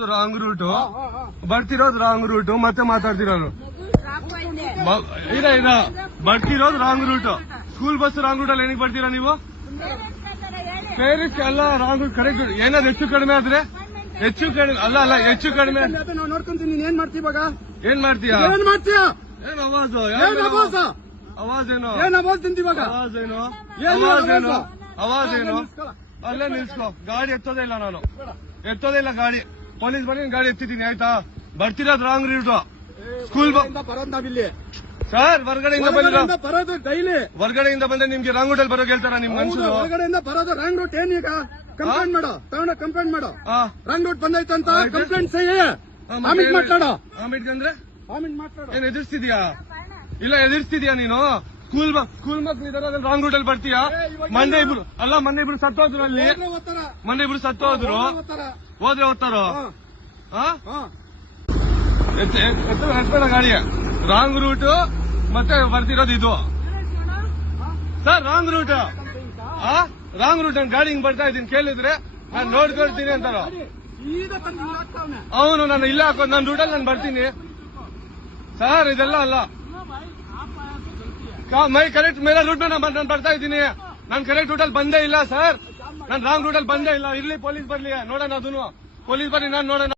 Wrong route ಬರ್ತಿರೋದು wrong route ಮತ್ತೆ ಮಾತಾಡ್ತಿರೋನು ಇಲ್ಲ ಬರ್ತಿರೋದು wrong route. School bus wrong route ಅಲ್ಲಿ ಏನಕ್ಕೆ ಬರ್ತೀರಾ ನೀವು? ಪೇರೆಂಟ್ಸ್ ಎಲ್ಲ ರಾಂಗ್ ರೂಟ್ ಕರೆಕ್ಟ್. ಏನಾದ್ರು ಹೆಚ್ಚು ಕಡಿಮೆ ಆದ್ರೆ ಹೆಚ್ಚು ಕಡಿಮೆ ಅಲ್ಲ ಹೆಚ್ಚು ಕಡಿಮೆ ನೋಡ್ಕೊಂತೀನಿ. ಏನ್ ಮಾಡ್ತೀವಿ ಇವಾಗ? ಏನ್ ಮಾಡ್ತೀಯಾ? ಏನ್ ಮಾಡ್ತೀಯಾ? ಏನ್ ಅವಾಜು? ಅವಾಜೇನು? ಏನ್ ಅವಾಜ್ ತಿಂತೀವಾಗ? ಅವಾಜೇನು? ಅಲ್ಲೇ ನಿಲ್ಸ್ಕೊ. ಗಾಡಿ ಎತ್ತೋದೇ ಇಲ್ಲ, ನಾನು ಎತ್ತೋದೇ ಇಲ್ಲ ಗಾಡಿ. ಪೊಲೀಸ್ ಬನ್ನಿ, ಗಾಡಿ ಎತ್ತಿದ್ದೀನಿ ಆಯ್ತಾ? ಬರ್ತಿರೋದು ರಾಂಗ್ ರೂಟ್. ಸ್ಕೂಲ್ ಬರೋದು ನಾವಿಲ್ಲಿ ಸರ್. ಹೊರಗಡೆಯಿಂದ ಬರೋದು ಡೈಲಿ. ಹೊರಗಡೆಯಿಂದ ಬಂದ್ರೆ ನಿಮ್ಗೆ ರಾಂಗ್ ರೂಟ್ ಅಲ್ಲಿ ಬರೋಕೆ ಹೇಳ್ತಾರ ನಿಮ್ ಮನುಷ್ಯರು? ಹೊರಗಡೆಯಿಂದ ಬರೋದು ರಾಂಗ್ ರೂಟ್. ಏನೀಗ ಕಂಪ್ಲೇಂಟ್ ಮಾಡೋ, ತಗೊಂಡ ಕಂಪ್ಲೇಂಟ್ ಮಾಡೋ. ರಾಂಗ್ ರೂಟ್ ಬಂದೈತೆ ಅಂತ ಕಂಪ್ಲೇಂಟ್ ಸಹಿ ಆಮಿಟ್ ಮಾತಾಡೋ. ಆಮಿಟ್ ಅಂದ್ರೆ ಆಮಿಟ್ ಮಾತಾಡೋ. ಏನ್ ಎದುರಿಸ್ತಿದ್ಯಾ? ಇಲ್ಲ ಎದುರಿಸ್ತಿದ್ಯಾ ನೀನು? ಸ್ಕೂಲ್ ಮಕ್ಳು ಇದಾರೆ, ಅದ್ರಲ್ಲಿ ರಾಂಗ್ ರೂಟ್ ಅಲ್ಲಿ ಬರ್ತೀಯಾ? ಮೊನ್ನೆ ಇಬ್ರು ಸತ್ತೋದ್ರು ಅಲ್ಲಿ. ಮೊನ್ನೆ ಇಬ್ರು ಸತ್ತೋದ್ರು. ಹೋದ್ರೆ ಓದ್ತಾರೋ? ಎತ್ತಬೇಡ ಗಾಡಿಯ. ರಾಂಗ್ ರೂಟ್ ಮತ್ತೆ ಬರ್ತಿರೋದು ಇದು sir. Wrong route wrong route. ಗಾಡಿ ಹಿಂಗ್ ಬರ್ತಾ ಇದ್ದೀನಿ, ಕೇಳಿದ್ರೆ ನಾನು ನೋಡ್ಕೊಳ್ತೀನಿ ಅಂತಾರ ಅವನು. ನಾನು ಇಲ್ಲ ಹಾಕೋದು, ನನ್ನ ರೂಟಲ್ಲಿ ನಾನು ಬರ್ತೀನಿ ಸರ್. ಇದೆಲ್ಲ ಅಲ್ಲ ಮೈ ಕರೆಕ್ಟ್ ಮೇರೆ ರೂಟ್ ನಾನು ಬರ್ತಾ ಇದ್ದೀನಿ. ನಾನು ಕರೆಕ್ಟ್ ರೂಟಲ್ಲಿ ಬಂದೇ ಇಲ್ಲ ಸರ್. ನಾನು ರಾಂಗ್ ರೂಟಲ್ಲಿ ಬಂದೇ ಇಲ್ಲ. ಇರ್ಲಿ ಪೊಲೀಸ್ ಬರ್ಲಿ, ನೋಡೋಣ. ಅದನ್ನು ಪೊಲೀಸ್ ಬರ್ಲಿ, ನಾನು ನೋಡೋಣ.